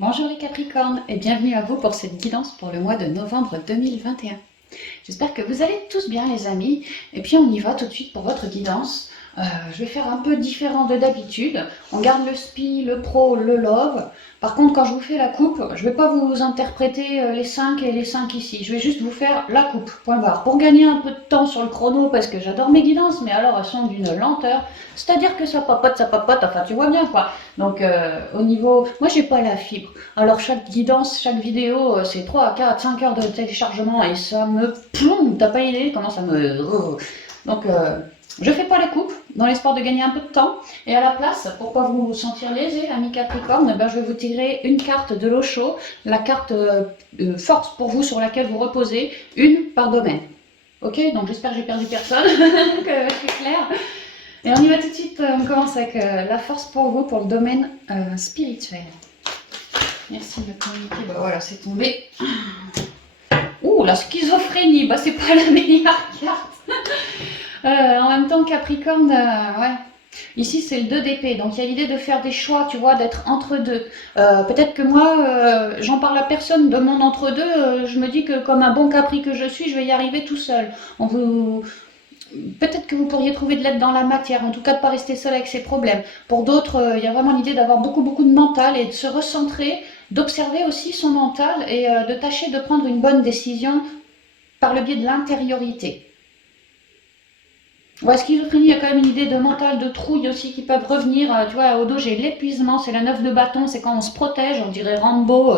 Bonjour les Capricornes et bienvenue à vous pour cette guidance pour le mois de novembre 2021. J'espère que vous allez tous bien les amis et puis on y va tout de suite pour votre guidance. Je vais faire un peu différent de d'habitude. On garde le spi, le pro, le love. Par contre quand je vous fais la coupe, je ne vais pas vous interpréter les 5 et les 5 ici. Je vais juste vous faire la coupe, point barre. Pour gagner un peu de temps sur le chrono parce que j'adore mes guidances mais alors elles sont d'une lenteur. C'est-à-dire que ça papote, enfin tu vois bien quoi. Donc au niveau... Moi j'ai pas la fibre. Alors chaque guidance, chaque vidéo, c'est 3 à 4, 5 heures de téléchargement et ça me plombe, t'as pas idée comment ça me... Donc je fais pas la coupe dans l'espoir de gagner un peu de temps et à la place, pour pas vous sentir lésé, ami Capricorne, ben, je vais vous tirer une carte de l'eau chaud, la carte force pour vous sur laquelle vous reposez, une par domaine. Ok, donc j'espère que j'ai perdu personne, que je suis claire. Et on y va tout de suite, on commence avec la force pour vous pour le domaine spirituel. Merci de me communiquer. Bah voilà, c'est tombé. Ouh, la schizophrénie, bah c'est pas la meilleure carte. En même temps, Capricorne, ouais. Ici, c'est le 2 d'épée, donc il y a l'idée de faire des choix, tu vois, d'être entre deux. Peut-être que moi, j'en parle à personne de mon entre deux. Je me dis que comme un bon Capri que je suis, je vais y arriver tout seul. On vous... Peut-être que vous pourriez trouver de l'aide dans la matière, en tout cas de ne pas rester seul avec ses problèmes. Pour d'autres, il y a vraiment l'idée d'avoir beaucoup de mental et de se recentrer, d'observer aussi son mental et de tâcher de prendre une bonne décision par le biais de l'intériorité. Ouais, schizophrénie, il y a quand même une idée de mental, de trouille aussi qui peuvent revenir. Tu vois, au dos, j'ai l'épuisement, c'est la 9 de bâton, c'est quand on se protège, on dirait Rambo.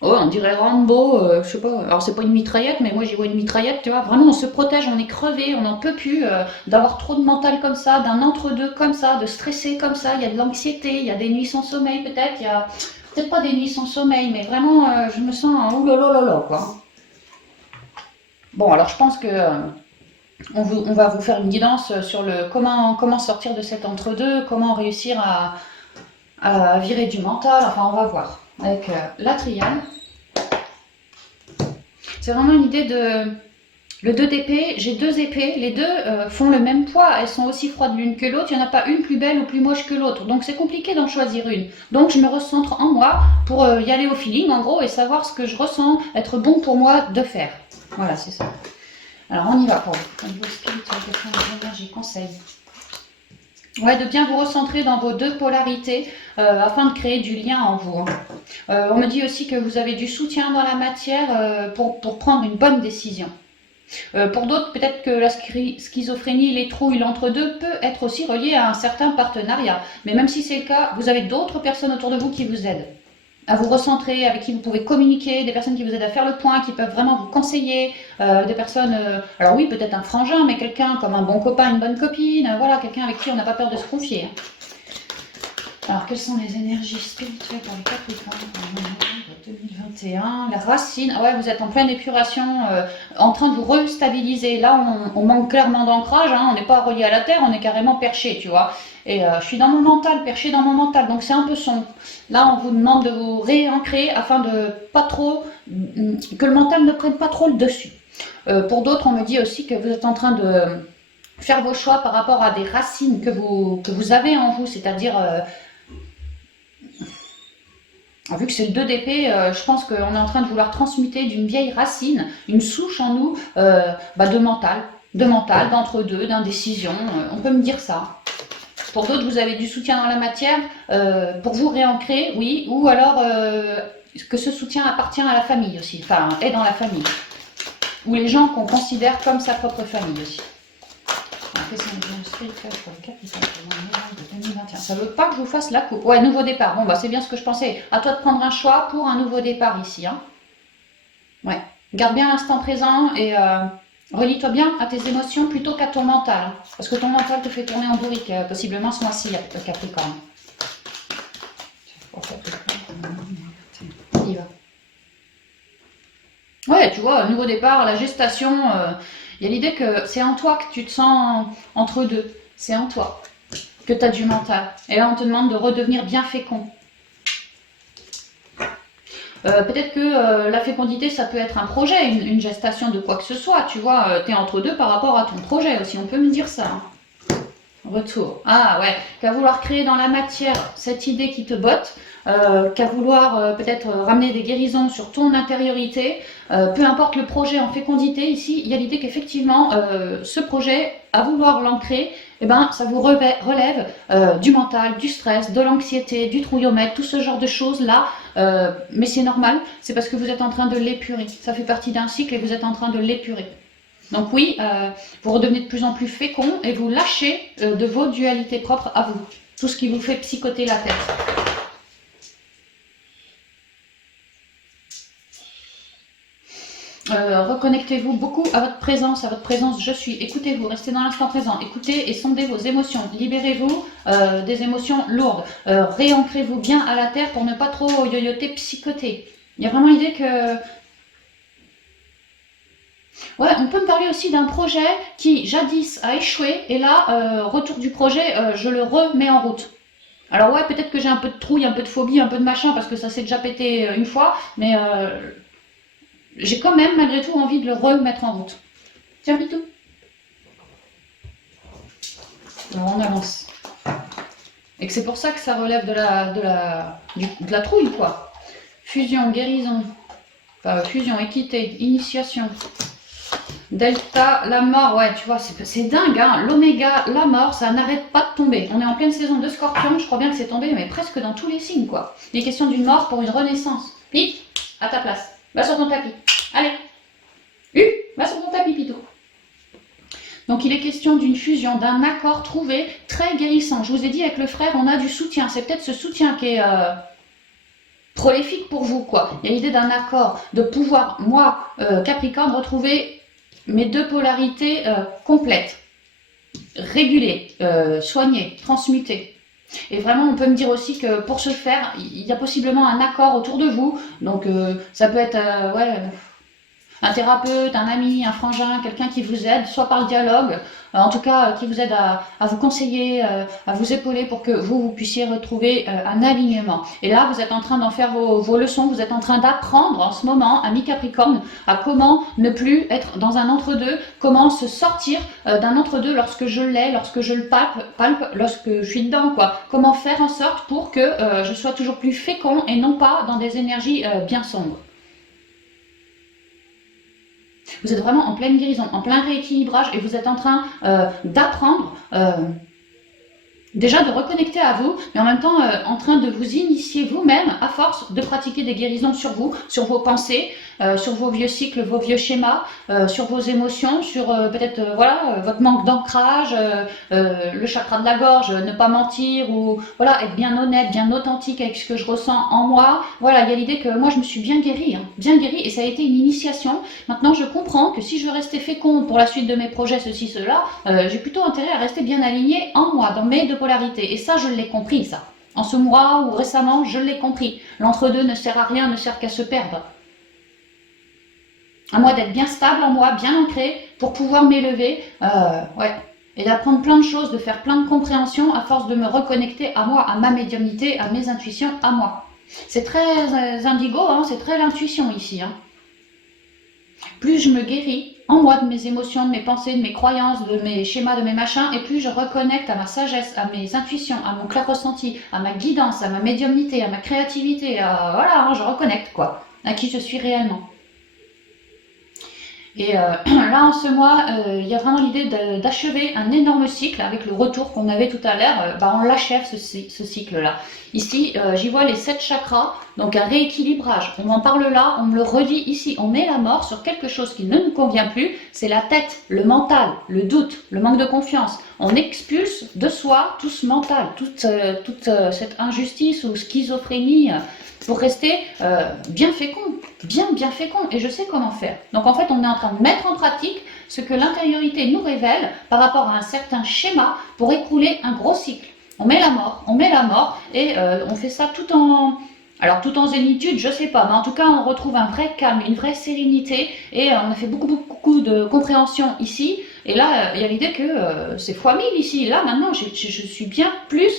Oh, on dirait Rambo, je sais pas. Alors c'est pas une mitraillette, mais moi j'y vois une mitraillette, tu vois. Vraiment, on se protège, on est crevé, on n'en peut plus d'avoir trop de mental comme ça, d'un entre-deux comme ça, de stresser comme ça. Il y a de l'anxiété, il y a des nuits sans sommeil peut-être, il y a peut-être pas des nuits sans sommeil, mais vraiment, je me sens oulala quoi. Bon, alors je pense que on va vous faire une guidance sur le comment sortir de cet entre-deux, comment réussir à virer du mental. Enfin, on va voir avec la triade. C'est vraiment une idée de... Le 2 d'épée, j'ai deux épées, les deux font le même poids, elles sont aussi froides l'une que l'autre, il n'y en a pas une plus belle ou plus moche que l'autre, donc c'est compliqué d'en choisir une. Donc je me recentre en moi pour y aller au feeling en gros et savoir ce que je ressens, être bon pour moi de faire. Voilà, c'est ça. Alors on y va pour vous. Au niveau spirituel, énergie, conseil. Ouais, de bien vous recentrer dans vos deux polarités afin de créer du lien en vous. On me dit aussi que vous avez du soutien dans la matière pour prendre une bonne décision. Pour d'autres, peut-être que la schizophrénie, les trouilles, l'entre-deux peut être aussi relié à un certain partenariat. Mais même si c'est le cas, vous avez d'autres personnes autour de vous qui vous aident à vous recentrer, avec qui vous pouvez communiquer, des personnes qui vous aident à faire le point, qui peuvent vraiment vous conseiller, des personnes, alors oui, peut-être un frangin, mais quelqu'un comme un bon copain, une bonne copine, voilà, quelqu'un avec qui on n'a pas peur de se confier. Alors, quelles sont les énergies spirituelles pour les Capricornes en 2021? La racine, ah ouais, vous êtes en pleine épuration, en train de vous restabiliser. Là, on manque clairement d'ancrage, hein, on n'est pas relié à la terre, on est carrément perché, tu vois. Et je suis dans mon mental, perché dans mon mental, donc c'est un peu sombre. Là, on vous demande de vous réancrer afin de pas trop, que le mental ne prenne pas trop le dessus. Pour d'autres, on me dit aussi que vous êtes en train de faire vos choix par rapport à des racines que vous avez en vous, c'est-à-dire vu que c'est le 2 d'épée, je pense qu'on est en train de vouloir transmuter d'une vieille racine, une souche en nous, de mental, d'entre-deux, d'indécision. On peut me dire ça. Pour d'autres, vous avez du soutien dans la matière pour vous réancrer, oui, ou alors que ce soutien appartient à la famille aussi, enfin, est dans la famille. Ou les gens qu'on considère comme sa propre famille aussi. Ça veut pas que je vous fasse la coupe. Ouais, nouveau départ. Bon, bah c'est bien ce que je pensais. À toi de prendre un choix pour un nouveau départ ici. Hein. Ouais. Garde bien l'instant présent et relie-toi bien à tes émotions plutôt qu'à ton mental. Hein, parce que ton mental te fait tourner en bourrique, possiblement ce mois-ci, Capricorne. On y va. Ouais, tu vois, nouveau départ, la gestation, il y a l'idée que c'est en toi que tu te sens entre deux. C'est en toi que tu as du mental. Et là, on te demande de redevenir bien fécond. Peut-être que la fécondité, ça peut être un projet, une gestation de quoi que ce soit. Tu vois, tu es entre deux par rapport à ton projet aussi. On peut me dire ça. Hein. Retour. Ah ouais, qu'à vouloir créer dans la matière cette idée qui te botte, qu'à vouloir peut-être ramener des guérisons sur ton intériorité, peu importe le projet en fécondité, ici, il y a l'idée qu'effectivement, ce projet, à vouloir l'ancrer, eh ben, ça vous relève du mental, du stress, de l'anxiété, du trouillomètre, tout ce genre de choses-là, mais c'est normal, c'est parce que vous êtes en train de l'épurer. Ça fait partie d'un cycle et vous êtes en train de l'épurer. Donc oui, vous redevenez de plus en plus fécond et vous lâchez de vos dualités propres à vous. Tout ce qui vous fait psychoter la tête. Reconnectez-vous beaucoup à votre présence, je suis. Écoutez-vous, restez dans l'instant présent. Écoutez et sondez vos émotions. Libérez-vous des émotions lourdes. Réancrez-vous bien à la terre pour ne pas trop yoyoter, psychoter. Il y a vraiment l'idée que... Ouais, on peut me parler aussi d'un projet qui jadis a échoué et là, retour du projet, je le remets en route. Alors ouais, peut-être que j'ai un peu de trouille, un peu de phobie, un peu de machin parce que ça s'est déjà pété une fois, mais j'ai quand même malgré tout envie de le remettre en route. Tiens, Pitou. Alors on avance. Et que c'est pour ça que ça relève de la trouille, quoi. Fusion, guérison, enfin fusion, équité, initiation. Delta, la mort, ouais, tu vois, c'est dingue, hein. L'oméga, la mort, ça n'arrête pas de tomber. On est en pleine saison de Scorpion, je crois bien que c'est tombé, mais presque dans tous les signes, quoi. Il est question d'une mort pour une renaissance. Pic, à ta place. Va sur ton tapis. Allez. Va sur ton tapis, Pitou. Donc il est question d'une fusion, d'un accord trouvé très guérissant. Je vous ai dit, avec le frère, on a du soutien. C'est peut-être ce soutien qui est prolifique pour vous, quoi. Il y a l'idée d'un accord, de pouvoir, moi, Capricorne, retrouver mes deux polarités complètes, régulées, soignées, transmutées. Et vraiment, on peut me dire aussi que pour ce faire, il y a possiblement un accord autour de vous. Donc, ça peut être ouais, un thérapeute, un ami, un frangin, quelqu'un qui vous aide, soit par le dialogue, en tout cas qui vous aide à vous conseiller, à vous épauler pour que vous puissiez retrouver un alignement. Et là, vous êtes en train d'en faire vos leçons, vous êtes en train d'apprendre en ce moment, ami Capricorne, à comment ne plus être dans un entre-deux, comment se sortir d'un entre-deux lorsque je l'ai, lorsque je le palpe, lorsque je suis dedans, quoi. Comment faire en sorte pour que je sois toujours plus fécond et non pas dans des énergies bien sombres. Vous êtes vraiment en pleine guérison, en plein rééquilibrage et vous êtes en train d'apprendre déjà de reconnecter à vous, mais en même temps en train de vous initier vous-même à force de pratiquer des guérisons sur vous, sur vos pensées, sur vos vieux cycles, vos vieux schémas, sur vos émotions, sur peut-être voilà, votre manque d'ancrage, le chakra de la gorge, ne pas mentir ou voilà, être bien honnête, bien authentique avec ce que je ressens en moi. Voilà, il y a l'idée que moi je me suis bien guérie et ça a été une initiation. Maintenant je comprends que si je veux rester féconde pour la suite de mes projets, ceci, cela, j'ai plutôt intérêt à rester bien alignée en moi, dans mes deux polarités. Et ça, je l'ai compris, ça. En ce mois ou récemment, je l'ai compris. L'entre-deux ne sert à rien, ne sert qu'à se perdre. À moi d'être bien stable en moi, bien ancré, pour pouvoir m'élever, ouais, et d'apprendre plein de choses, de faire plein de compréhensions à force de me reconnecter à moi, à ma médiumnité, à mes intuitions, à moi. C'est très indigo, hein, c'est très l'intuition ici. Hein. Plus je me guéris en moi de mes émotions, de mes pensées, de mes croyances, de mes schémas, de mes machins, et plus je reconnecte à ma sagesse, à mes intuitions, à mon clair ressenti, à ma guidance, à ma médiumnité, à ma créativité, voilà, hein, je reconnecte quoi, à qui je suis réellement. Et là, en ce mois, il y a vraiment l'idée d'achever un énorme cycle avec le retour qu'on avait tout à l'heure. On l'achève ce cycle-là. Ici, j'y vois les 7 chakras, donc un rééquilibrage. On m'en parle là, on me le redit ici. On met la mort sur quelque chose qui ne nous convient plus. C'est la tête, le mental, le doute, le manque de confiance. On expulse de soi tout ce mental, toute cette injustice ou schizophrénie pour rester bien fécond, bien fécond, et je sais comment faire. Donc en fait, on est en train de mettre en pratique ce que l'intériorité nous révèle par rapport à un certain schéma pour écrouler un gros cycle. On met la mort, et on fait ça tout en zénitude, je sais pas, mais en tout cas, on retrouve un vrai calme, une vraie sérénité, et on a fait beaucoup de compréhension ici, et là, il y a l'idée que c'est x 1000 ici. Là, maintenant, je suis bien plus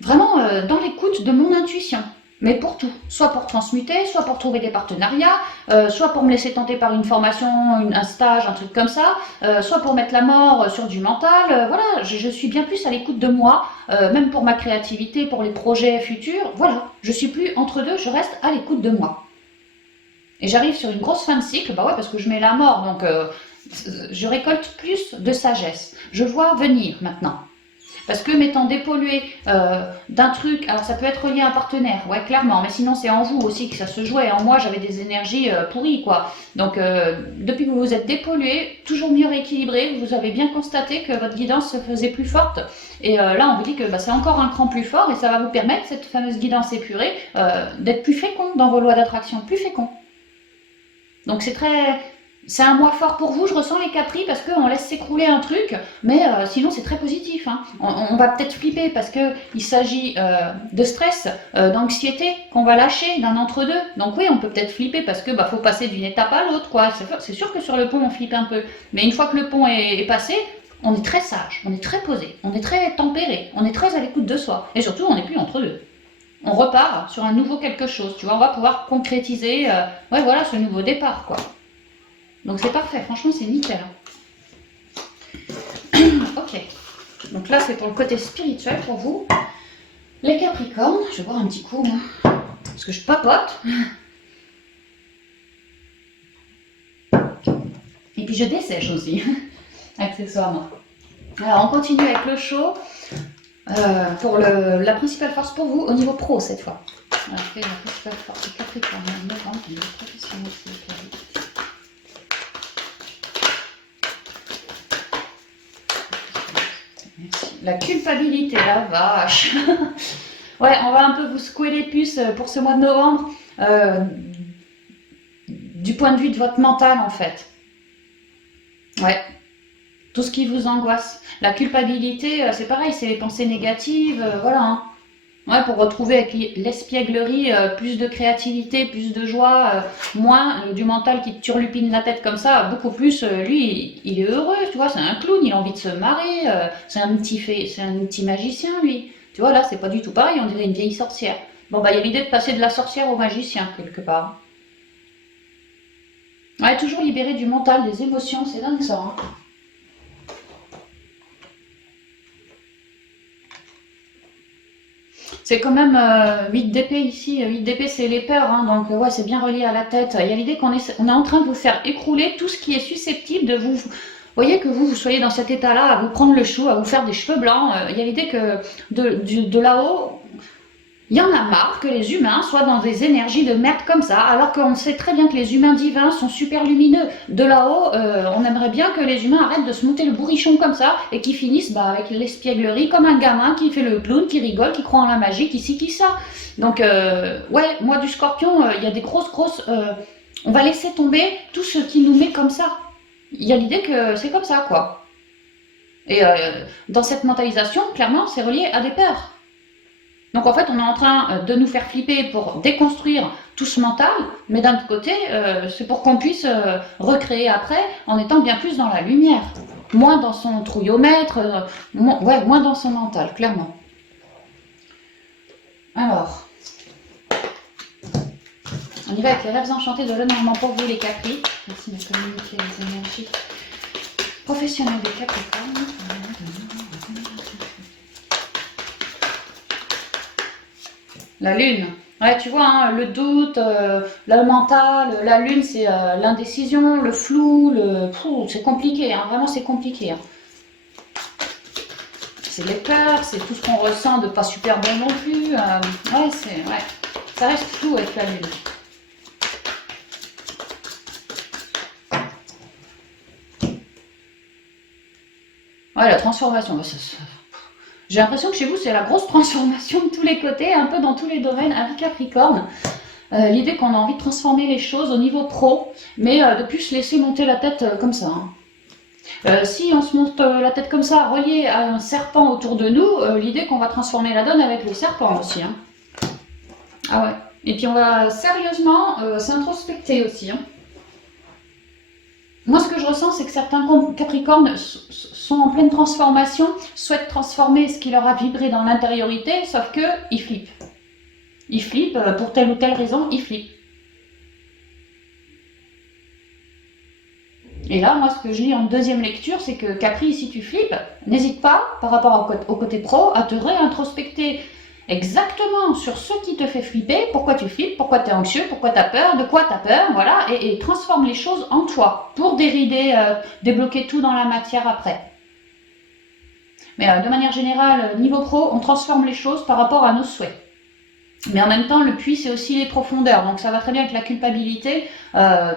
vraiment dans l'écoute de mon intuition. Mais pour tout, soit pour transmuter, soit pour trouver des partenariats, soit pour me laisser tenter par une formation, un stage, un truc comme ça, soit pour mettre la mort sur du mental. Voilà, je suis bien plus à l'écoute de moi, même pour ma créativité, pour les projets futurs. Voilà, je suis plus entre deux, je reste à l'écoute de moi. Et j'arrive sur une grosse fin de cycle, bah ouais, parce que je mets la mort, donc je récolte plus de sagesse. Je vois venir maintenant. Parce que m'étant dépollué d'un truc, alors ça peut être lié à un partenaire, ouais, clairement, mais sinon c'est en vous aussi que ça se jouait. En moi, j'avais des énergies pourries, quoi. Donc, depuis que vous vous êtes dépollué, toujours mieux rééquilibré, vous avez bien constaté que votre guidance se faisait plus forte. Et là, on vous dit que bah, c'est encore un cran plus fort et ça va vous permettre, cette fameuse guidance épurée, d'être plus fécond dans vos lois d'attraction, plus fécond. Donc, c'est un mois fort pour vous, je ressens les capris parce qu'on laisse s'écrouler un truc, mais sinon c'est très positif. Hein. On va peut-être flipper parce qu'il s'agit de stress, d'anxiété qu'on va lâcher d'un entre-deux. Donc oui, on peut peut-être flipper parce que faut passer d'une étape à l'autre, quoi. C'est sûr que sur le pont on flippe un peu, mais une fois que le pont est passé, on est très sage, on est très posé, on est très tempéré, on est très à l'écoute de soi, et surtout on n'est plus entre deux. On repart sur un nouveau quelque chose, tu vois, on va pouvoir concrétiser, ouais voilà, ce nouveau départ, quoi. Donc c'est parfait, franchement c'est nickel. Ok, donc là c'est pour le côté spirituel pour vous. Les Capricornes, je vais boire un petit coup moi, parce que je papote. Et puis je dessèche aussi, accessoirement. Alors on continue avec le chaud, pour la principale force pour vous au niveau pro cette fois. Alors, la principale force des Capricornes, novembre, au niveau professionnel, s'il vous plaît. La culpabilité, la vache. Ouais, on va un peu vous secouer les puces pour ce mois de novembre, du point de vue de votre mental en fait. Ouais, tout ce qui vous angoisse. La culpabilité, c'est pareil, c'est les pensées négatives, voilà. Hein. Ouais, pour retrouver avec l'espièglerie plus de créativité, plus de joie, moins du mental qui te turlupine la tête comme ça, beaucoup plus, lui, il est heureux, tu vois, c'est un clown, il a envie de se marrer, c'est un petit magicien, lui. Tu vois, là, c'est pas du tout pareil, on dirait une vieille sorcière. Bon, bah, il y a l'idée de passer de la sorcière au magicien, quelque part. Ouais, toujours libéré du mental, des émotions, c'est dingue ça, hein. C'est quand même 8 d'épée ici. 8 d'épée, c'est les peurs, hein, donc ouais, c'est bien relié à la tête. Il y a l'idée qu'on est en train de vous faire écrouler tout ce qui est susceptible de vous. Vous voyez que vous soyez dans cet état-là, à vous prendre le chou, à vous faire des cheveux blancs. Il y a l'idée que de là-haut, il y en a marre que les humains soient dans des énergies de merde comme ça, alors qu'on sait très bien que les humains divins sont super lumineux. De là-haut, on aimerait bien que les humains arrêtent de se monter le bourrichon comme ça et qu'ils finissent avec l'espièglerie comme un gamin qui fait le clown, qui rigole, qui croit en la magie, qui ci, qui ça. Donc, ouais, moi du scorpion, il y a des grosses... on va laisser tomber tout ce qui nous met comme ça. Il y a l'idée que c'est comme ça, quoi. Et dans cette mentalisation, clairement, c'est relié à des peurs. Donc en fait, on est en train de nous faire flipper pour déconstruire tout ce mental, mais d'un autre côté, c'est pour qu'on puisse recréer après en étant bien plus dans la lumière. Moins dans son trouillomètre, moins dans son mental, clairement. Alors, on y va avec les rêves enchantés de Lenormand pour vous les Capri. Merci de communiquer les énergies professionnelles des Capricornes. La lune. Ouais, tu vois, hein, le doute, le mental, la lune, c'est l'indécision, le flou, c'est compliqué, hein, vraiment c'est compliqué. Hein. C'est les peurs, c'est tout ce qu'on ressent de pas super bon non plus. Ouais, ça reste flou avec la lune. Ouais, la transformation, j'ai l'impression que chez vous, c'est la grosse transformation de tous les côtés, un peu dans tous les domaines, avec Capricorne. L'idée qu'on a envie de transformer les choses au niveau pro, mais de plus se laisser monter la tête comme ça. Hein. Si on se monte la tête comme ça, relié à un serpent autour de nous, l'idée qu'on va transformer la donne avec le serpent aussi. Hein. Ah ouais. Et puis on va sérieusement s'introspecter aussi. Hein. Moi, ce que je ressens, c'est que certains Capricornes sont en pleine transformation, souhaitent transformer ce qui leur a vibré dans l'intériorité, sauf qu'ils flippent. Il flippe, pour telle ou telle raison, il flippe. Et là, moi, ce que je lis en deuxième lecture, c'est que Capri, si tu flippes, n'hésite pas, par rapport au côté pro, à te réintrospecter exactement sur ce qui te fait flipper, pourquoi tu flippes, pourquoi tu es anxieux, pourquoi tu as peur, de quoi tu as peur, voilà, et transforme les choses en toi, pour dérider, débloquer tout dans la matière après. Mais de manière générale, niveau pro, on transforme les choses par rapport à nos souhaits. Mais en même temps, le puits, c'est aussi les profondeurs. Donc ça va très bien avec la culpabilité.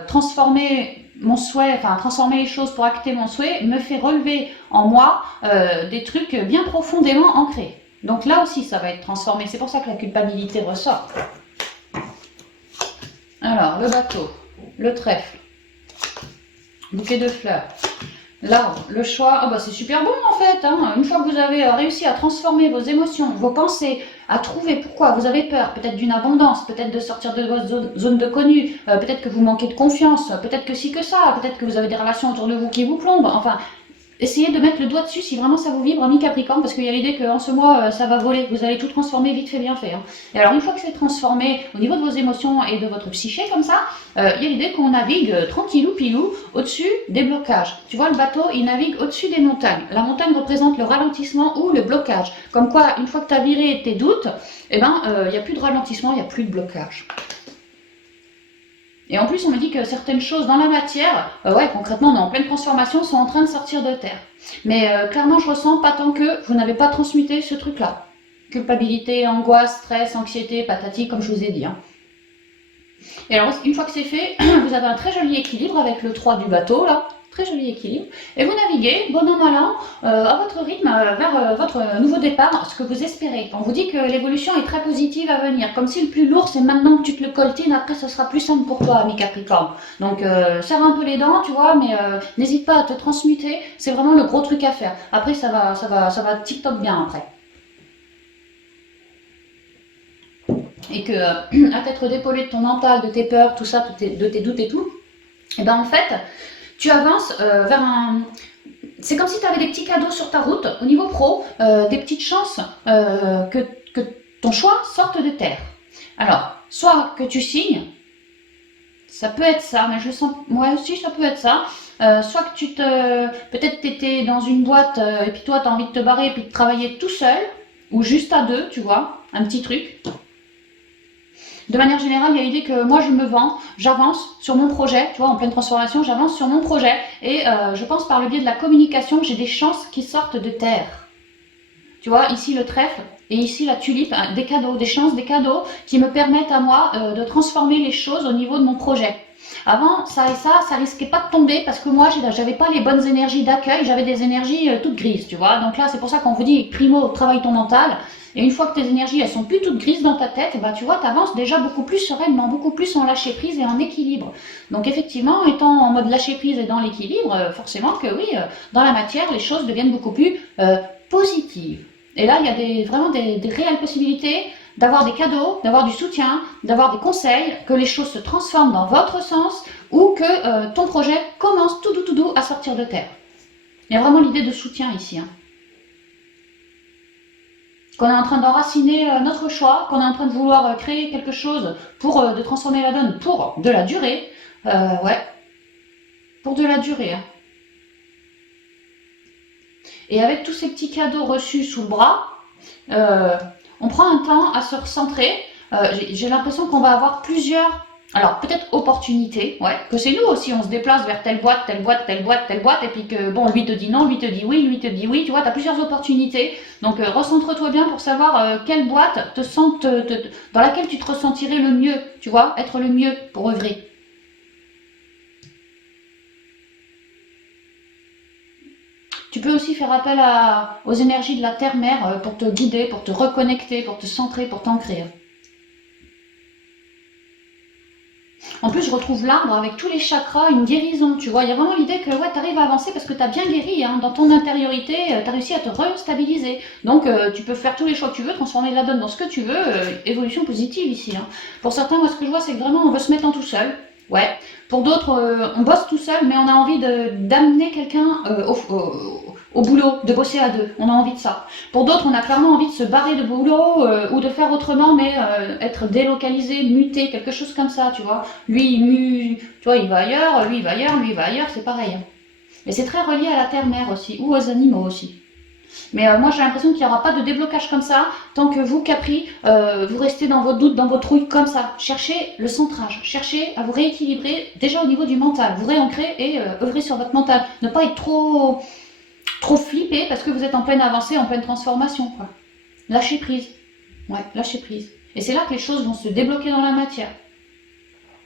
Transformer mon souhait, enfin transformer les choses pour acter mon souhait, me fait relever en moi des trucs bien profondément ancrés. Donc là aussi, ça va être transformé. C'est pour ça que la culpabilité ressort. Alors, le bateau, le trèfle, bouquet de fleurs. Là, le choix, oh bah c'est super bon en fait. Hein. Une fois que vous avez réussi à transformer vos émotions, vos pensées, à trouver pourquoi vous avez peur, peut-être d'une abondance, peut-être de sortir de votre zone de connu, peut-être que vous manquez de confiance, peut-être que si que ça, peut-être que vous avez des relations autour de vous qui vous plombent. Enfin, essayez de mettre le doigt dessus si vraiment ça vous vibre, mi-capricorne, parce qu'il y a l'idée qu'en ce mois, ça va voler. Vous allez tout transformer vite fait, bien fait. Hein. Et alors, une fois que c'est transformé au niveau de vos émotions et de votre psyché, comme ça, il y a l'idée qu'on navigue tranquillou pilou au-dessus des blocages. Tu vois, le bateau, il navigue au-dessus des montagnes. La montagne représente le ralentissement ou le blocage. Comme quoi, une fois que tu as viré tes doutes, eh ben, il n'y a plus de ralentissement, il n'y a plus de blocage. Et en plus, on me dit que certaines choses dans la matière, ouais, concrètement, on est en pleine transformation, sont en train de sortir de terre. Mais clairement, je ressens pas tant que vous n'avez pas transmuté ce truc-là. Culpabilité, angoisse, stress, anxiété, patati, comme je vous ai dit. Hein. Et alors, une fois que c'est fait, vous avez un très joli équilibre avec le 3 du bateau, là. Très joli équilibre. Et vous naviguez, bon an, mal an, à votre rythme, vers votre nouveau départ, ce que vous espérez. On vous dit que l'évolution est très positive à venir. Comme si le plus lourd, c'est maintenant que tu te le coltines, après, ce sera plus simple pour toi, ami Capricorne. Donc, serre un peu les dents, tu vois, mais n'hésite pas à te transmuter. C'est vraiment le gros truc à faire. Après, ça va tip-top bien après. Et que, à t'être dépaulé de ton mental, de tes peurs, tout ça, de tes doutes et tout, et ben en fait, tu avances vers un... C'est comme si tu avais des petits cadeaux sur ta route, au niveau pro, des petites chances que ton choix sorte de terre. Alors, soit que tu signes, ça peut être ça, mais je le sens... Moi aussi, ça peut être ça. Soit que tu te... Peut-être tu étais dans une boîte et puis toi, tu as envie de te barrer et puis de travailler tout seul, ou juste à deux, tu vois, un petit truc. De manière générale, il y a l'idée que moi je me vends, j'avance sur mon projet, tu vois, en pleine transformation, j'avance sur mon projet et je pense par le biais de la communication que j'ai des chances qui sortent de terre. Tu vois, ici le trèfle et ici la tulipe, hein, des cadeaux, des chances, des cadeaux qui me permettent à moi de transformer les choses au niveau de mon projet. Avant, ça et ça risquait pas de tomber parce que moi, j'avais pas les bonnes énergies d'accueil, j'avais des énergies toutes grises, tu vois. Donc là, c'est pour ça qu'on vous dit, primo, travaille ton mental. Et une fois que tes énergies, elles sont plus toutes grises dans ta tête, bah, tu vois, tu avances déjà beaucoup plus sereinement, beaucoup plus en lâcher prise et en équilibre. Donc effectivement, étant en mode lâcher prise et dans l'équilibre, forcément que oui, dans la matière, les choses deviennent beaucoup plus positives. Et là, il y a vraiment des réelles possibilités d'avoir des cadeaux, d'avoir du soutien, d'avoir des conseils, que les choses se transforment dans votre sens ou que ton projet commence tout doux à sortir de terre. Il y a vraiment l'idée de soutien ici. Hein. Qu'on est en train d'enraciner notre choix, qu'on est en train de vouloir créer quelque chose pour de transformer la donne pour de la durée. Ouais, pour de la durée. Hein. Et avec tous ces petits cadeaux reçus sous le bras, on prend un temps à se recentrer. J'ai l'impression qu'on va avoir plusieurs, alors peut-être opportunités, ouais, que c'est nous aussi, on se déplace vers telle boîte, telle boîte, telle boîte, telle boîte, et puis que bon, lui te dit non, lui te dit oui, lui te dit oui, tu vois, tu as plusieurs opportunités. Donc recentre-toi bien pour savoir quelle boîte dans laquelle tu te ressentirais le mieux, tu vois, être le mieux pour œuvrer. Tu peux aussi faire appel aux énergies de la terre-mère pour te guider, pour te reconnecter, pour te centrer, pour t'ancrer. En plus, je retrouve l'arbre avec tous les chakras, une guérison, tu vois. Il y a vraiment l'idée que ouais, tu arrives à avancer parce que tu as bien guéri, hein, dans ton intériorité, tu as réussi à te restabiliser. Donc, tu peux faire tous les choix que tu veux, transformer la donne dans ce que tu veux, évolution positive ici. Hein. Pour certains, moi, ce que je vois, c'est que vraiment, on veut se mettre en tout seul. Ouais. Pour d'autres, on bosse tout seul, mais on a envie d'amener quelqu'un au boulot, de bosser à deux. On a envie de ça. Pour d'autres, on a clairement envie de se barrer de boulot ou de faire autrement, mais être délocalisé, muté, quelque chose comme ça, tu vois. Lui, tu vois, il va ailleurs, lui, il va ailleurs, lui, il va ailleurs, c'est pareil. Hein. Et c'est très relié à la terre-mère aussi, ou aux animaux aussi. Mais moi, j'ai l'impression qu'il n'y aura pas de déblocage comme ça tant que vous, Capri, vous restez dans vos doutes, dans vos trouilles comme ça. Cherchez le centrage, cherchez à vous rééquilibrer déjà au niveau du mental, vous réancrer et œuvrer sur votre mental. Ne pas être trop flippé parce que vous êtes en pleine avancée, en pleine transformation. Quoi. Lâchez prise. Ouais, lâchez prise. Et c'est là que les choses vont se débloquer dans la matière.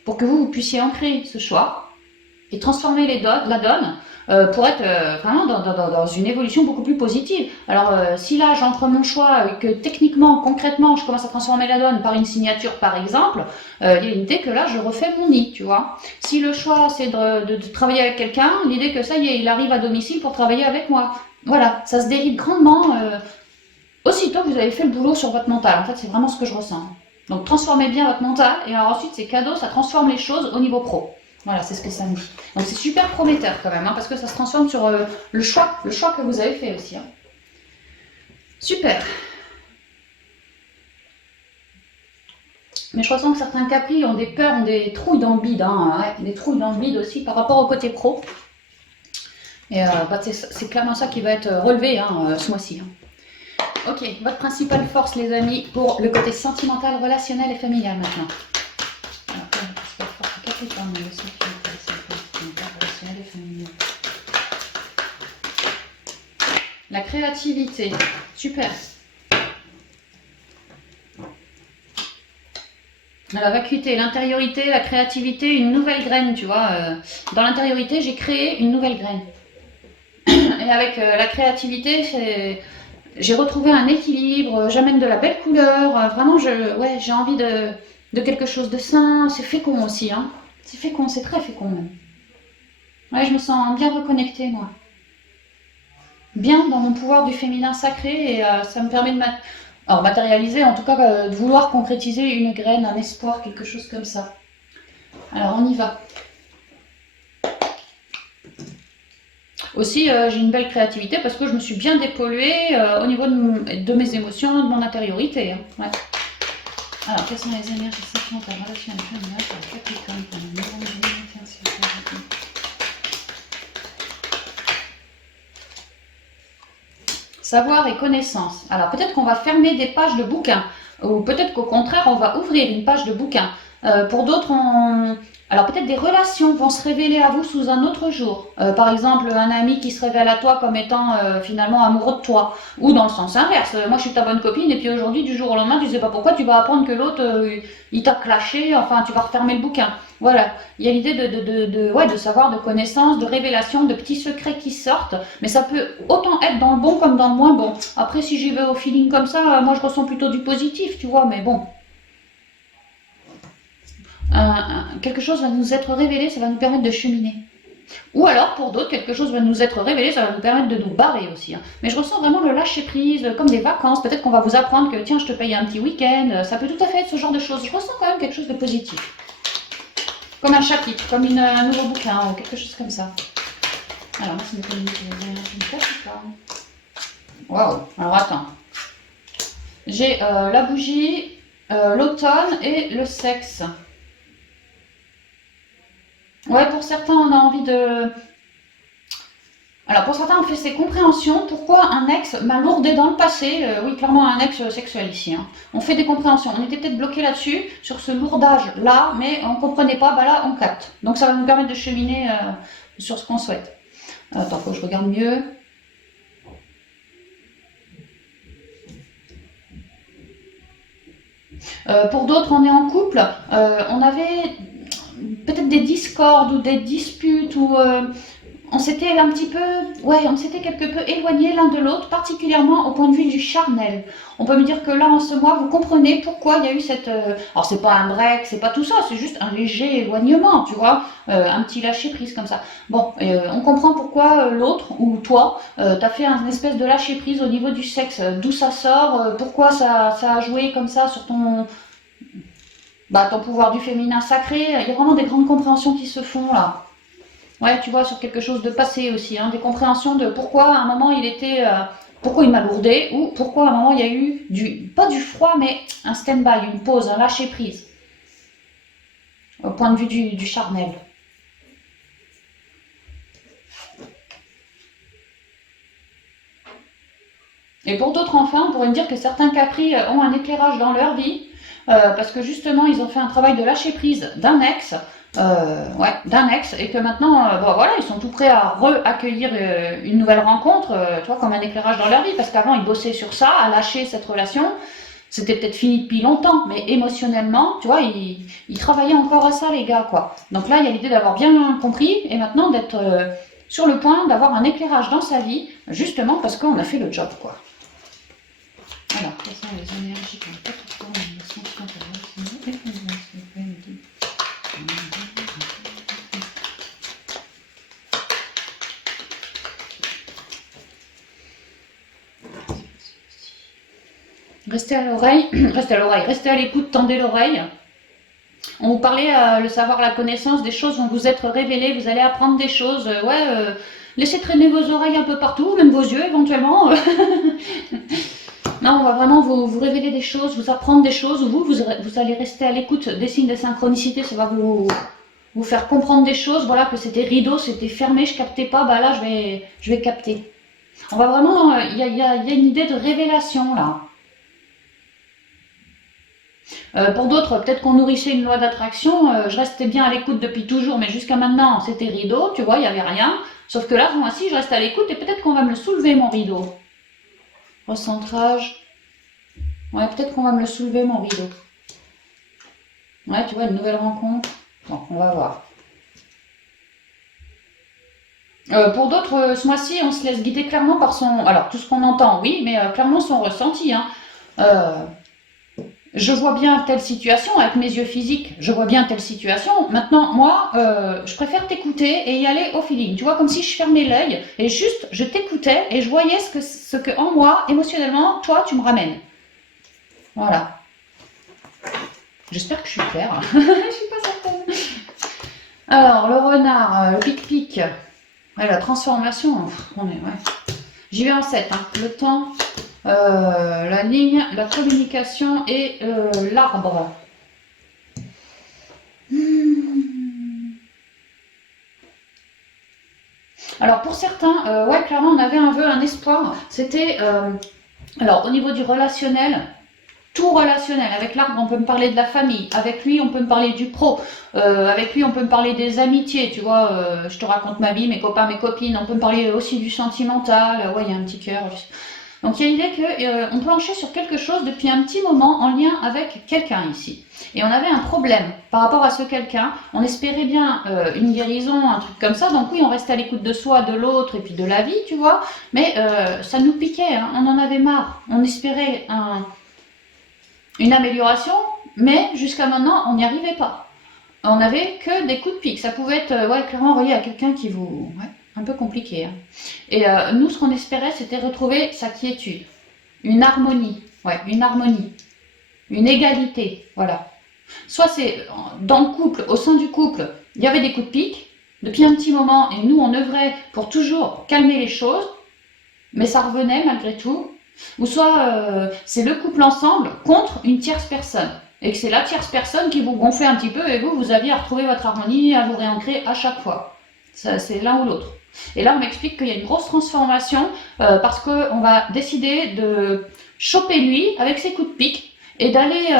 Pour que vous puissiez ancrer ce choix et transformer la donne pour être vraiment dans une évolution beaucoup plus positive. Alors si là j'entre mon choix et que techniquement, concrètement, je commence à transformer la donne par une signature par exemple, il y a l'idée que là je refais mon nid, tu vois. Si le choix c'est de travailler avec quelqu'un, l'idée que ça y est, il arrive à domicile pour travailler avec moi. Voilà, ça se dérive grandement aussitôt que vous avez fait le boulot sur votre mental. En fait, c'est vraiment ce que je ressens. Donc transformez bien votre mental et alors ensuite c'est cadeau, ça transforme les choses au niveau pro. Voilà, c'est ce que ça me dit. Donc c'est super prometteur quand même, hein, parce que ça se transforme sur le choix que vous avez fait aussi. Hein. Super. Mais je ressens que certains capris ont des peurs, ont des trouilles dans le bide, hein, ouais, des trouilles dans le bide aussi par rapport au côté pro. Et bah, c'est clairement ça qui va être relevé hein, ce mois-ci. Hein. Ok, votre principale force les amis pour le côté sentimental, relationnel et familial maintenant. Alors, principale force Capricorne, le sentimental. La créativité, super. La vacuité, l'intériorité, la créativité, une nouvelle graine, tu vois. Dans l'intériorité, j'ai créé une nouvelle graine. Et avec la créativité, j'ai retrouvé un équilibre, j'amène de la belle couleur. Vraiment, j'ai envie de quelque chose de sain. C'est fécond aussi, hein. C'est fécond, c'est très fécond même. Ouais, je me sens bien reconnectée, moi. Bien dans mon pouvoir du féminin sacré et ça me permet de matérialiser, en tout cas de vouloir concrétiser une graine, un espoir, quelque chose comme ça. Alors on y va. Aussi j'ai une belle créativité parce que je me suis bien dépolluée au niveau de mes émotions, de mon intériorité. Hein. Ouais. Alors quelles sont les énergies sentimentales, relationnelles, féminines pour le Capricorne pour le novembre 2021, s'il vous plaît. Savoir et connaissance. Alors peut-être qu'on va fermer des pages de bouquins, ou peut-être qu'au contraire on va ouvrir une page de bouquin. Pour d'autres, alors peut-être des relations vont se révéler à vous sous un autre jour. Par exemple, un ami qui se révèle à toi comme étant finalement amoureux de toi. Ou dans le sens inverse. Moi je suis ta bonne copine et puis aujourd'hui du jour au lendemain tu sais pas pourquoi tu vas apprendre que l'autre il t'a clashé, enfin tu vas refermer le bouquin. Voilà, il y a l'idée de savoir, de connaissance, de révélation, de petits secrets qui sortent, mais ça peut autant être dans le bon comme dans le moins bon. Après, si j'y vais au feeling comme ça, moi je ressens plutôt du positif, tu vois, mais bon. Quelque chose va nous être révélé, ça va nous permettre de cheminer. Ou alors, pour d'autres, quelque chose va nous être révélé, ça va nous permettre de nous barrer aussi. Hein. Mais je ressens vraiment le lâcher-prise, comme des vacances. Peut-être qu'on va vous apprendre que, tiens, je te paye un petit week-end. Ça peut tout à fait être ce genre de choses. Je ressens quand même quelque chose de positif. Comme un chapitre, comme un nouveau bouquin ou quelque chose comme ça. Alors, moi, ça me communique une Capricorne. Waouh! Alors, attends. J'ai la bougie, l'automne et le sexe. Ouais, pour certains, on a envie de... Alors, pour certains, on fait ses compréhensions. Pourquoi un ex m'a lourdé dans le passé? Oui, clairement, un ex sexuel ici. Hein. On fait des compréhensions. On était peut-être bloqué là-dessus, sur ce lourdage-là, mais on ne comprenait pas. Bah là, on capte. Donc, ça va nous permettre de cheminer sur ce qu'on souhaite. Attends, faut que je regarde mieux. Pour d'autres, on est en couple. On avait peut-être des discordes ou des disputes ou on s'était un petit peu, on s'était quelque peu éloigné l'un de l'autre, particulièrement au point de vue du charnel. On peut me dire que là, en ce mois, vous comprenez pourquoi il y a eu cette... alors, c'est pas un break, c'est pas tout ça, c'est juste un léger éloignement, tu vois, un petit lâcher-prise comme ça. Bon, on comprend pourquoi l'autre, ou toi, t'as fait un espèce de lâcher-prise au niveau du sexe. D'où ça sort, pourquoi ça a joué comme ça sur ton... Bah, ton pouvoir du féminin sacré, il y a vraiment des grandes compréhensions qui se font là. Ouais, tu vois, sur quelque chose de passé aussi, hein, des compréhensions de pourquoi à un moment il était, pourquoi il m'a lourdé, ou pourquoi à un moment il y a eu pas du froid, mais un stand-by, une pause, un lâcher prise, au point de vue du charnel. Et pour d'autres enfin, on pourrait me dire que certains capris ont un éclairage dans leur vie, parce que justement ils ont fait un travail de lâcher prise d'un ex, et que maintenant, bon, voilà, ils sont tout prêts à re-accueillir une nouvelle rencontre, tu vois, comme un éclairage dans leur vie, parce qu'avant ils bossaient sur ça, à lâcher cette relation, c'était peut-être fini depuis longtemps, mais émotionnellement, tu vois, ils travaillaient encore à ça, les gars, quoi. Donc là, il y a l'idée d'avoir bien compris, et maintenant d'être sur le point d'avoir un éclairage dans sa vie, justement parce qu'on a fait le job, quoi. Alors, quelles sont les énergies qui n'ont pas tout le temps une ascension Restez à l'oreille, restez à l'écoute, tendez l'oreille. On vous parlait, le savoir, la connaissance, des choses vont vous être révélées, vous allez apprendre des choses, laissez traîner vos oreilles un peu partout, même vos yeux éventuellement. Non, on va vraiment vous révéler des choses, vous apprendre des choses, vous allez rester à l'écoute des signes de synchronicité, ça va vous faire comprendre des choses, voilà, que c'était rideau, c'était fermé, je captais pas, bah là je vais capter. On va vraiment, il y a une idée de révélation là. Pour d'autres, peut-être qu'on nourrissait une loi d'attraction, je restais bien à l'écoute depuis toujours, mais jusqu'à maintenant c'était rideau, tu vois, il n'y avait rien. Sauf que là, moi aussi, je reste à l'écoute et peut-être qu'on va me le soulever mon rideau. Recentrage. Ouais, peut-être qu'on va me le soulever mon rideau. Ouais, tu vois, une nouvelle rencontre. Bon, on va voir. Pour d'autres, ce mois-ci, on se laisse guider clairement par son... Alors, tout ce qu'on entend, oui, mais clairement son ressenti. Hein. Je vois bien telle situation avec mes yeux physiques, je vois bien telle situation. Maintenant, moi, je préfère t'écouter et y aller au feeling. Tu vois, comme si je fermais l'œil et juste je t'écoutais et je voyais ce que en moi, émotionnellement, toi, tu me ramènes. Voilà. J'espère que je suis claire. Je suis pas certaine. Alors, le renard, le pic-pic. Ouais, la transformation, on est, ouais. J'y vais en 7. Hein. Le temps, la ligne, la communication et l'arbre. Alors pour certains, ouais, clairement, on avait un vœu, un espoir. C'était, alors au niveau du relationnel, tout relationnel. Avec l'arbre, on peut me parler de la famille. Avec lui, on peut me parler du pro. Avec lui, on peut me parler des amitiés. Tu vois, je te raconte ma vie, mes copains, mes copines. On peut me parler aussi du sentimental. Ouais, il y a un petit cœur. Donc il y a l'idée qu'on planchait sur quelque chose depuis un petit moment en lien avec quelqu'un ici. Et on avait un problème par rapport à ce quelqu'un. On espérait bien une guérison, un truc comme ça. Donc oui, on restait à l'écoute de soi, de l'autre et puis de la vie, tu vois. Mais ça nous piquait, hein, on en avait marre. On espérait une amélioration, mais jusqu'à maintenant, on n'y arrivait pas. On n'avait que des coups de pique. Ça pouvait être ouais, clairement relié à quelqu'un qui vous... Ouais, un peu compliqué. Hein. Et nous, ce qu'on espérait, c'était retrouver sa quiétude. Une harmonie. Ouais, une harmonie. Une égalité. Voilà. Soit c'est dans le couple, au sein du couple, il y avait des coups de pique depuis un petit moment, et nous, on œuvrait pour toujours calmer les choses, mais ça revenait malgré tout. Ou soit c'est le couple ensemble contre une tierce personne. Et que c'est la tierce personne qui vous gonflait un petit peu et vous aviez à retrouver votre harmonie, à vous réancrer à chaque fois. C'est l'un ou l'autre. Et là, on m'explique qu'il y a une grosse transformation parce qu'on va décider de choper lui avec ses coups de pique et d'aller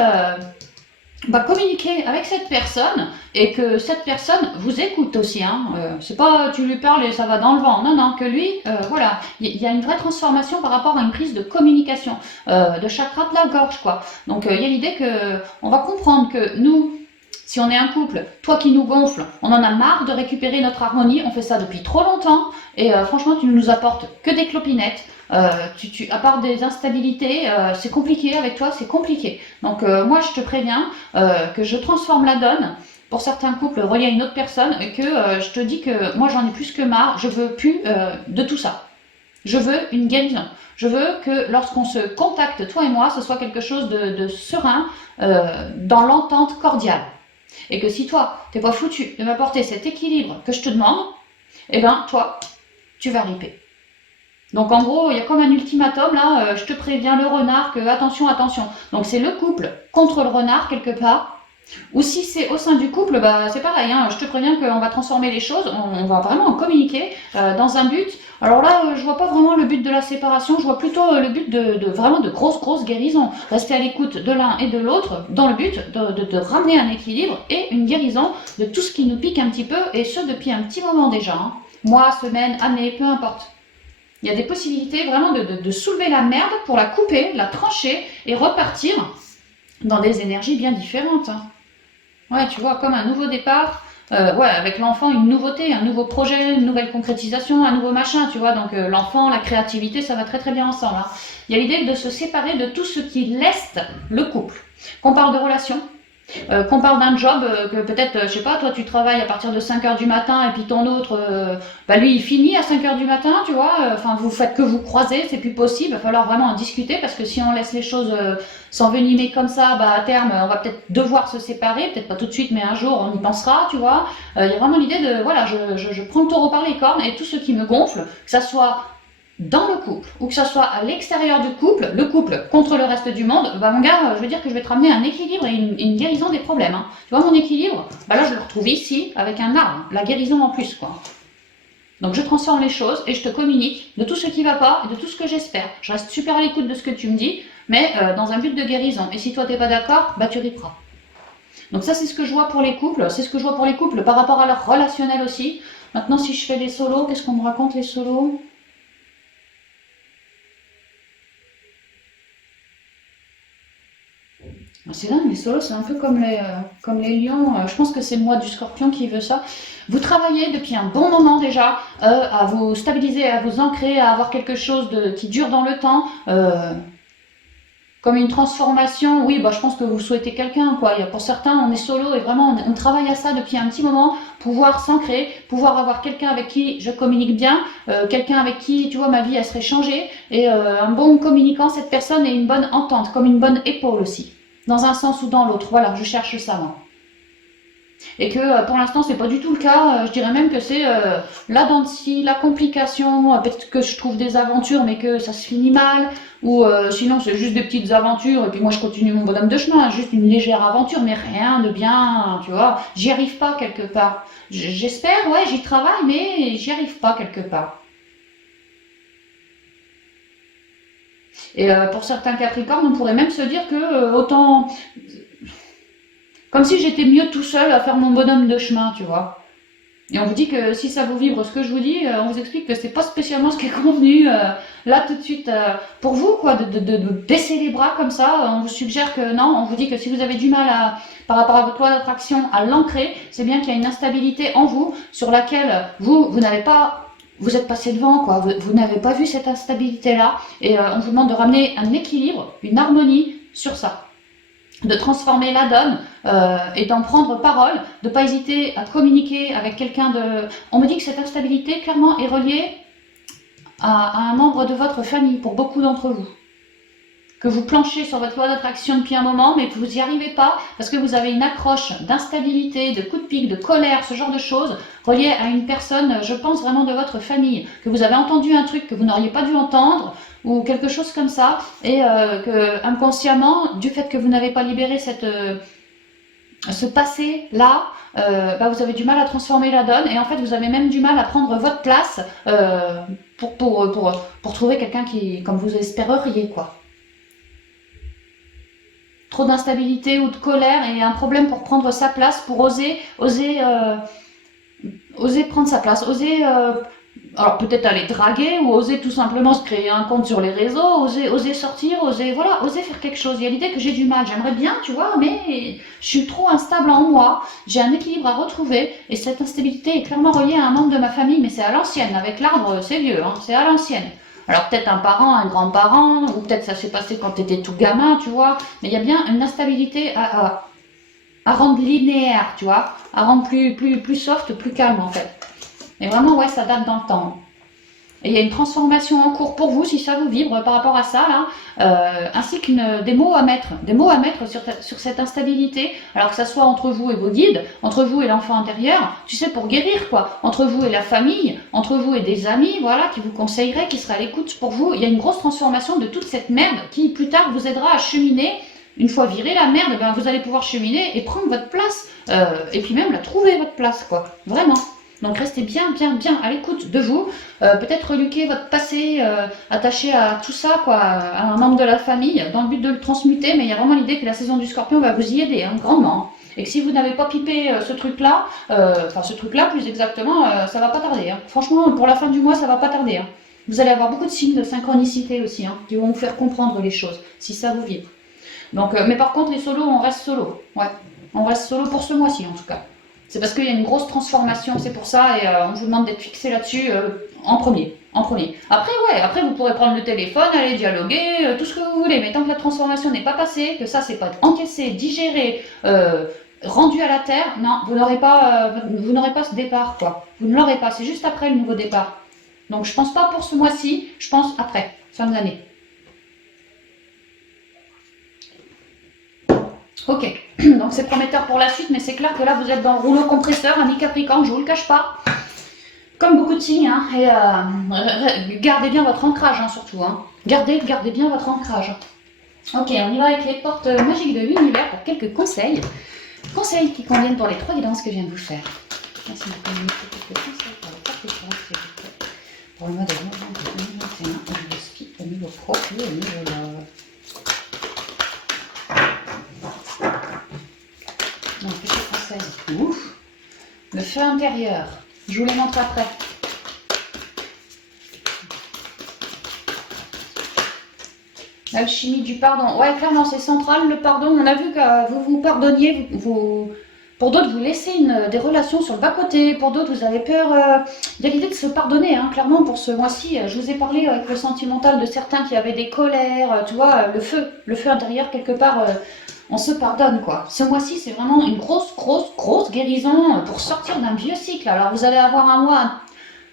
communiquer avec cette personne et que cette personne vous écoute aussi. Hein. C'est pas tu lui parles et ça va dans le vent. Non, non, que lui, voilà, il y a une vraie transformation par rapport à une prise de communication, de chakra de la gorge, quoi. Donc il y a l'idée que on va comprendre que nous, si on est un couple, toi qui nous gonfle, on en a marre de récupérer notre harmonie, on fait ça depuis trop longtemps et franchement tu ne nous apportes que des clopinettes. À part des instabilités, c'est compliqué avec toi, c'est compliqué. Donc moi je te préviens que je transforme la donne pour certains couples reliés à une autre personne et que je te dis que moi j'en ai plus que marre, je veux plus de tout ça. Je veux une guérison. Je veux que lorsqu'on se contacte, toi et moi, ce soit quelque chose de serein, dans l'entente cordiale. Et que si toi, t'es pas foutu de m'apporter cet équilibre que je te demande, eh ben, toi, tu vas riper. Donc en gros, il y a comme un ultimatum là, je te préviens le renard que attention, attention. Donc c'est le couple contre le renard quelque part. Ou si c'est au sein du couple, bah c'est pareil, hein, je te préviens qu'on va transformer les choses, on va vraiment en communiquer dans un but. Alors là, je vois pas vraiment le but de la séparation, je vois plutôt le but de vraiment de grosses guérisons. Rester à l'écoute de l'un et de l'autre dans le but de ramener un équilibre et une guérison de tout ce qui nous pique un petit peu, et ce depuis un petit moment déjà. Hein. Mois, semaines, années, peu importe. Il y a des possibilités vraiment de soulever la merde pour la couper, la trancher et repartir dans des énergies bien différentes. Hein. Ouais, tu vois, comme un nouveau départ, ouais, avec l'enfant, une nouveauté, un nouveau projet, une nouvelle concrétisation, un nouveau machin, tu vois. Donc l'enfant, la créativité, ça va très bien ensemble. Hein. Il y a l'idée de se séparer de tout ce qui leste le couple. Qu'on parle de relations, qu'on parle d'un job que peut-être, je sais pas, toi tu travailles à partir de 5h du matin et puis ton autre, bah lui il finit à 5h du matin, tu vois, enfin vous faites que vous croiser, c'est plus possible, il va falloir vraiment en discuter parce que si on laisse les choses s'envenimer comme ça, bah à terme on va peut-être devoir se séparer, peut-être pas tout de suite mais un jour on y pensera, tu vois. Il y a vraiment l'idée de, voilà, je prends le taureau par les cornes et tout ce qui me gonfle, que ça soit dans le couple, ou que ça soit à l'extérieur du couple, le couple contre le reste du monde, bah mon gars, je veux dire que je vais te ramener un équilibre et une guérison des problèmes. Hein. Tu vois mon équilibre, bah là je le retrouve ici avec un arbre, la guérison en plus quoi. Donc je transforme les choses et je te communique de tout ce qui va pas et de tout ce que j'espère. Je reste super à l'écoute de ce que tu me dis, mais dans un but de guérison. Et si toi t'es pas d'accord, bah tu riperas. Donc ça c'est ce que je vois pour les couples, c'est ce que je vois pour les couples par rapport à leur relationnel aussi. Maintenant si je fais des solos, qu'est-ce qu'on me raconte les solos ? C'est dingue, les solos, c'est un peu comme les lions. Je pense que c'est moi du scorpion qui veut ça. Vous travaillez depuis un bon moment déjà à vous stabiliser, à vous ancrer, à avoir quelque chose qui dure dans le temps. Comme une transformation, oui, bah, je pense que vous souhaitez quelqu'un, quoi. Pour certains, on est solo et vraiment, on travaille à ça depuis un petit moment, pouvoir s'ancrer, pouvoir avoir quelqu'un avec qui je communique bien, quelqu'un avec qui, tu vois, ma vie, elle serait changée, et un bon communicant, cette personne, et une bonne entente, comme une bonne épaule aussi, dans un sens ou dans l'autre. Voilà, je cherche ça, moi. Et que pour l'instant, c'est pas du tout le cas. Je dirais même que c'est la dent de scie, la complication, peut-être que je trouve des aventures, mais que ça se finit mal. Ou sinon, c'est juste des petites aventures, et puis moi, je continue mon bonhomme de chemin, juste une légère aventure, mais rien de bien, tu vois. J'y arrive pas quelque part. J'espère, ouais, j'y travaille, mais j'y arrive pas quelque part. Et pour certains Capricornes, on pourrait même se dire que autant comme si j'étais mieux tout seul à faire mon bonhomme de chemin, tu vois. Et on vous dit que si ça vous vibre ce que je vous dis, on vous explique que c'est pas spécialement ce qui est convenu là tout de suite pour vous, quoi, de baisser les bras comme ça. On vous suggère que non, on vous dit que si vous avez du mal par rapport à votre loi d'attraction à l'ancrer, c'est bien qu'il y a une instabilité en vous sur laquelle vous n'avez pas, vous êtes passé devant, quoi. Vous n'avez pas vu cette instabilité-là, et on vous demande de ramener un équilibre, une harmonie sur ça, de transformer la donne et d'en prendre parole, de ne pas hésiter à communiquer avec quelqu'un de... On me dit que cette instabilité, clairement, est reliée à un membre de votre famille, pour beaucoup d'entre vous. Que vous planchez sur votre loi d'attraction depuis un moment, mais que vous n'y arrivez pas, parce que vous avez une accroche d'instabilité, de coup de pique, de colère, ce genre de choses, reliées à une personne, je pense vraiment de votre famille, que vous avez entendu un truc que vous n'auriez pas dû entendre, ou quelque chose comme ça, et que inconsciemment, du fait que vous n'avez pas libéré ce passé-là, bah vous avez du mal à transformer la donne, et en fait vous avez même du mal à prendre votre place pour trouver quelqu'un qui, comme vous espéreriez, quoi. Trop d'instabilité ou de colère et un problème pour prendre sa place, pour oser prendre sa place, oser alors peut-être aller draguer, ou oser tout simplement se créer un compte sur les réseaux, oser sortir, oser faire quelque chose. Il y a l'idée que j'ai du mal, j'aimerais bien, tu vois, mais je suis trop instable en moi, j'ai un équilibre à retrouver, et cette instabilité est clairement reliée à un membre de ma famille, mais c'est à l'ancienne, avec l'arbre c'est vieux, hein, c'est à l'ancienne. Alors peut-être un parent, un grand-parent, ou peut-être ça s'est passé quand tu étais tout gamin, tu vois, mais il y a bien une instabilité à rendre linéaire, tu vois, à rendre plus soft, plus calme en fait. Et vraiment, ouais, ça date dans le temps. Et il y a une transformation en cours pour vous, si ça vous vibre par rapport à ça, là, ainsi que des mots à mettre sur cette instabilité, alors que ça soit entre vous et vos guides, entre vous et l'enfant intérieur, tu sais, pour guérir, quoi, entre vous et la famille, entre vous et des amis, voilà, qui vous conseilleraient, qui seraient à l'écoute pour vous. Il y a une grosse transformation de toute cette merde qui, plus tard, vous aidera à cheminer. Une fois viré la merde, ben, vous allez pouvoir cheminer et prendre votre place, et puis même la trouver, votre place, quoi, vraiment. Donc restez bien à l'écoute de vous, peut-être reluquer votre passé, attaché à tout ça, quoi, à un membre de la famille, dans le but de le transmuter, mais il y a vraiment l'idée que la saison du Scorpion va vous y aider, hein, grandement. Et que si vous n'avez pas pipé ce truc-là, plus exactement, ça va pas tarder. Hein. Franchement, pour la fin du mois, ça va pas tarder. Hein. Vous allez avoir beaucoup de signes de synchronicité aussi, hein, qui vont vous faire comprendre les choses, si ça vous vibre. Donc, mais par contre, les solos, on reste solo. Ouais, on reste solo pour ce mois-ci, en tout cas. C'est parce qu'il y a une grosse transformation, c'est pour ça, et on vous demande d'être fixé là-dessus en premier. Après, vous pourrez prendre le téléphone, aller dialoguer, tout ce que vous voulez, mais tant que la transformation n'est pas passée, que ça, c'est pas encaissé, digéré, rendu à la terre, non, vous n'aurez pas ce départ, quoi. Vous ne l'aurez pas, c'est juste après le nouveau départ. Donc, je pense pas pour ce mois-ci, je pense après, fin de l'année. Ok, donc c'est prometteur pour la suite, mais c'est clair que là vous êtes dans le rouleau compresseur, ami Capricorne, je vous le cache pas. Comme beaucoup de signes, hein, et gardez bien votre ancrage, hein, surtout. Hein. Gardez bien votre ancrage. Ok, on y va avec les portes magiques de l'univers pour quelques conseils. Conseils qui conviennent pour les 3 guidances que je viens de vous faire. Merci de communiquer quelques conseils pour les Capricornes, s'il vous plaît. Pour le mois de novembre 2021, au niveau spi, au niveau pro et au niveau love. Donc, petit conseil. Ouf. Le feu intérieur. Je vous les montre après. L'alchimie du pardon. Ouais, clairement, c'est central, le pardon. On a vu que vous vous pardonniez. Pour d'autres, vous laissez des relations sur le bas-côté. Pour d'autres, vous avez peur. Il y a l'idée de se pardonner, hein, clairement, pour ce mois-ci. Je vous ai parlé avec le sentimental de certains qui avaient des colères. Tu vois, le feu intérieur, quelque part... on se pardonne, quoi. Ce mois-ci, c'est vraiment une grosse guérison pour sortir d'un vieux cycle. Alors, vous allez avoir un mois...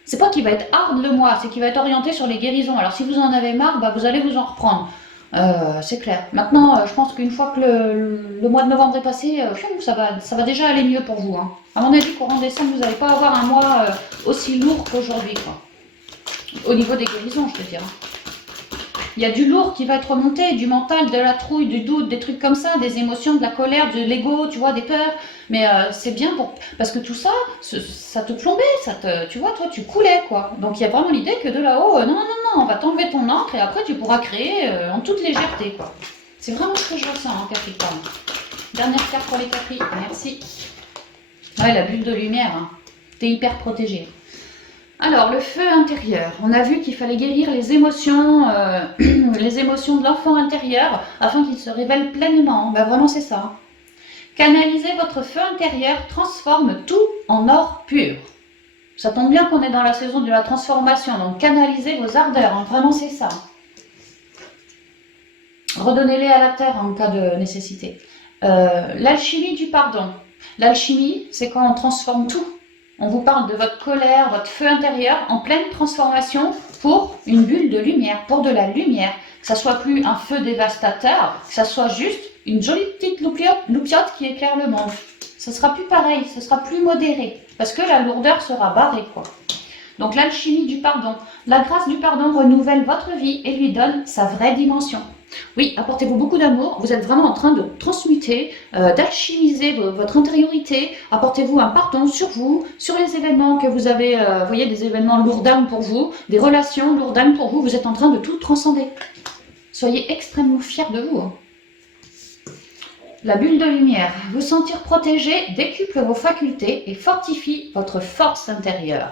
C'est pas qu'il va être hard le mois, c'est qu'il va être orienté sur les guérisons. Alors, si vous en avez marre, bah, vous allez vous en reprendre. C'est clair. Maintenant, je pense qu'une fois que le mois de novembre est passé, ça va déjà aller mieux pour vous. Hein. À mon avis, courant décembre, vous n'allez pas avoir un mois aussi lourd qu'aujourd'hui, quoi. Au niveau des guérisons, je te dirais. Il y a du lourd qui va être remonté, du mental, de la trouille, du doute, des trucs comme ça, des émotions, de la colère, de l'ego, tu vois, des peurs. Mais c'est bien parce que tout ça, ça te plombait, tu vois, toi, tu coulais, quoi. Donc il y a vraiment l'idée que de là-haut, non, on va t'enlever ton encre et après tu pourras créer en toute légèreté, quoi. C'est vraiment ce que je ressens, hein, Capricorne. Dernière carte pour les Capri, merci. Ouais, la bulle de lumière, hein. T'es hyper protégé. Alors, le feu intérieur. On a vu qu'il fallait guérir les émotions de l'enfant intérieur afin qu'il se révèle pleinement. Ben vraiment, c'est ça. Canaliser votre feu intérieur transforme tout en or pur. Ça tombe bien qu'on est dans la saison de la transformation, donc canalisez vos ardeurs. Hein. Vraiment, c'est ça. Redonnez-les à la terre en cas de nécessité. L'alchimie du pardon. L'alchimie, c'est quand on transforme tout. On vous parle de votre colère, votre feu intérieur en pleine transformation pour une bulle de lumière, pour de la lumière. Que ça soit plus un feu dévastateur, que ça soit juste une jolie petite loupiote qui éclaire le monde. Ce sera plus pareil, ce sera plus modéré, parce que la lourdeur sera barrée, quoi. Donc l'alchimie du pardon. La grâce du pardon renouvelle votre vie et lui donne sa vraie dimension. Oui, apportez-vous beaucoup d'amour, vous êtes vraiment en train de transmuter, d'alchimiser votre intériorité, apportez-vous un pardon sur vous, sur les événements que vous avez, vous voyez, des événements lourds pour vous, des relations lourdes pour vous, vous êtes en train de tout transcender. Soyez extrêmement fiers de vous. Hein. La bulle de lumière, vous sentir protégé décuple vos facultés et fortifie votre force intérieure.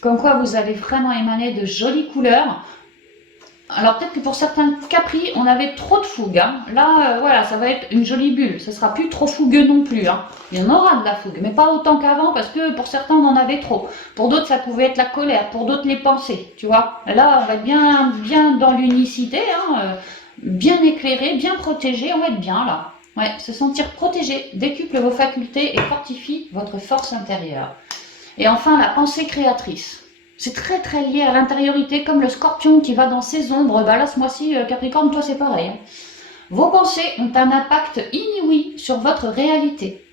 Comme quoi vous allez vraiment émaner de jolies couleurs. Alors peut-être que pour certains Capri, on avait trop de fougue. Hein. Là, voilà, ça va être une jolie bulle. Ça sera plus trop fougueux non plus. Hein. Il y en aura de la fougue, mais pas autant qu'avant parce que pour certains, on en avait trop. Pour d'autres, ça pouvait être la colère. Pour d'autres, les pensées. Tu vois. Là, on va être bien dans l'unicité, hein, bien éclairé, bien protégé. On va être bien là. Ouais, se sentir protégé décuple vos facultés et fortifie votre force intérieure. Et enfin, la pensée créatrice. C'est très très lié à l'intériorité, comme le scorpion qui va dans ses ombres. Bah là, ce mois-ci, Capricorne, toi c'est pareil. Hein. Vos pensées ont un impact inouï sur votre réalité.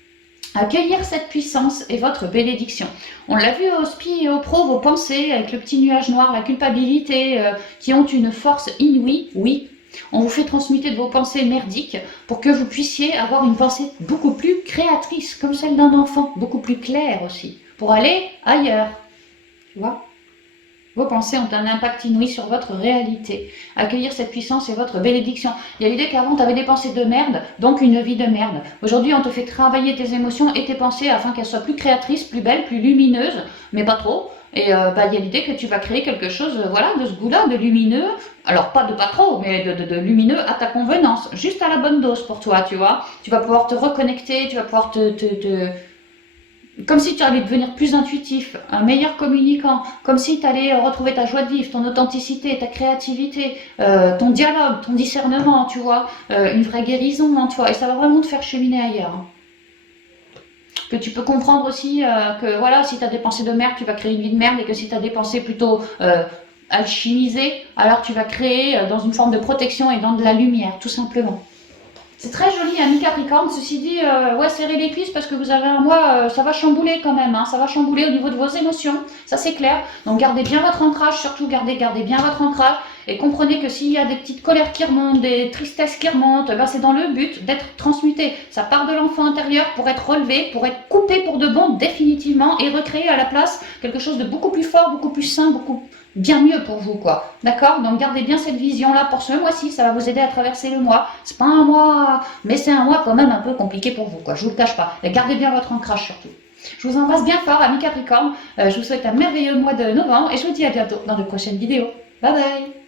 Accueillir cette puissance est votre bénédiction. On l'a vu au SPI et au pro, vos pensées avec le petit nuage noir, la culpabilité, qui ont une force inouïe, oui. On vous fait transmuter de vos pensées merdiques pour que vous puissiez avoir une pensée beaucoup plus créatrice, comme celle d'un enfant, beaucoup plus claire aussi, pour aller ailleurs. Tu vois ? Vos pensées ont un impact inouï sur votre réalité. Accueillir cette puissance est votre bénédiction. Il y a l'idée qu'avant, tu avais des pensées de merde, donc une vie de merde. Aujourd'hui, on te fait travailler tes émotions et tes pensées afin qu'elles soient plus créatrices, plus belles, plus lumineuses, mais pas trop. Et il y a l'idée que tu vas créer quelque chose voilà, de ce goût-là, de lumineux. Alors, pas trop, mais de lumineux à ta convenance. Juste à la bonne dose pour toi, tu vois. Tu vas pouvoir te reconnecter, tu vas pouvoir comme si tu allais devenir plus intuitif, un meilleur communicant, comme si tu allais retrouver ta joie de vivre, ton authenticité, ta créativité, ton dialogue, ton discernement, tu vois, une vraie guérison en toi. Et ça va vraiment te faire cheminer ailleurs. Que tu peux comprendre aussi que voilà, si tu as des pensées de merde, tu vas créer une vie de merde, et que si tu as des pensées plutôt alchimisées, alors tu vas créer dans une forme de protection et dans de la lumière, tout simplement. C'est très joli, ami Capricorne. Ceci dit, ouais, serrez les cuisses parce que vous avez un mois, ça va chambouler quand même. Hein, ça va chambouler au niveau de vos émotions, ça c'est clair. Donc gardez bien votre ancrage, surtout gardez bien votre ancrage. Et comprenez que s'il y a des petites colères qui remontent, des tristesses qui remontent, ben c'est dans le but d'être transmuté. Ça part de l'enfant intérieur pour être relevé, pour être coupé pour de bon définitivement et recréer à la place quelque chose de beaucoup plus fort, beaucoup plus sain, beaucoup bien mieux pour vous, quoi. D'accord? Donc gardez bien cette vision-là pour ce mois-ci, ça va vous aider à traverser le mois. C'est pas un mois, mais c'est un mois quand même un peu compliqué pour vous, quoi. Je vous le cache pas. Et gardez bien votre ancrage surtout. Je vous embrasse bien fort, amis Capricorne. Je vous souhaite un merveilleux mois de novembre et je vous dis à bientôt dans de prochaines vidéos. Bye bye!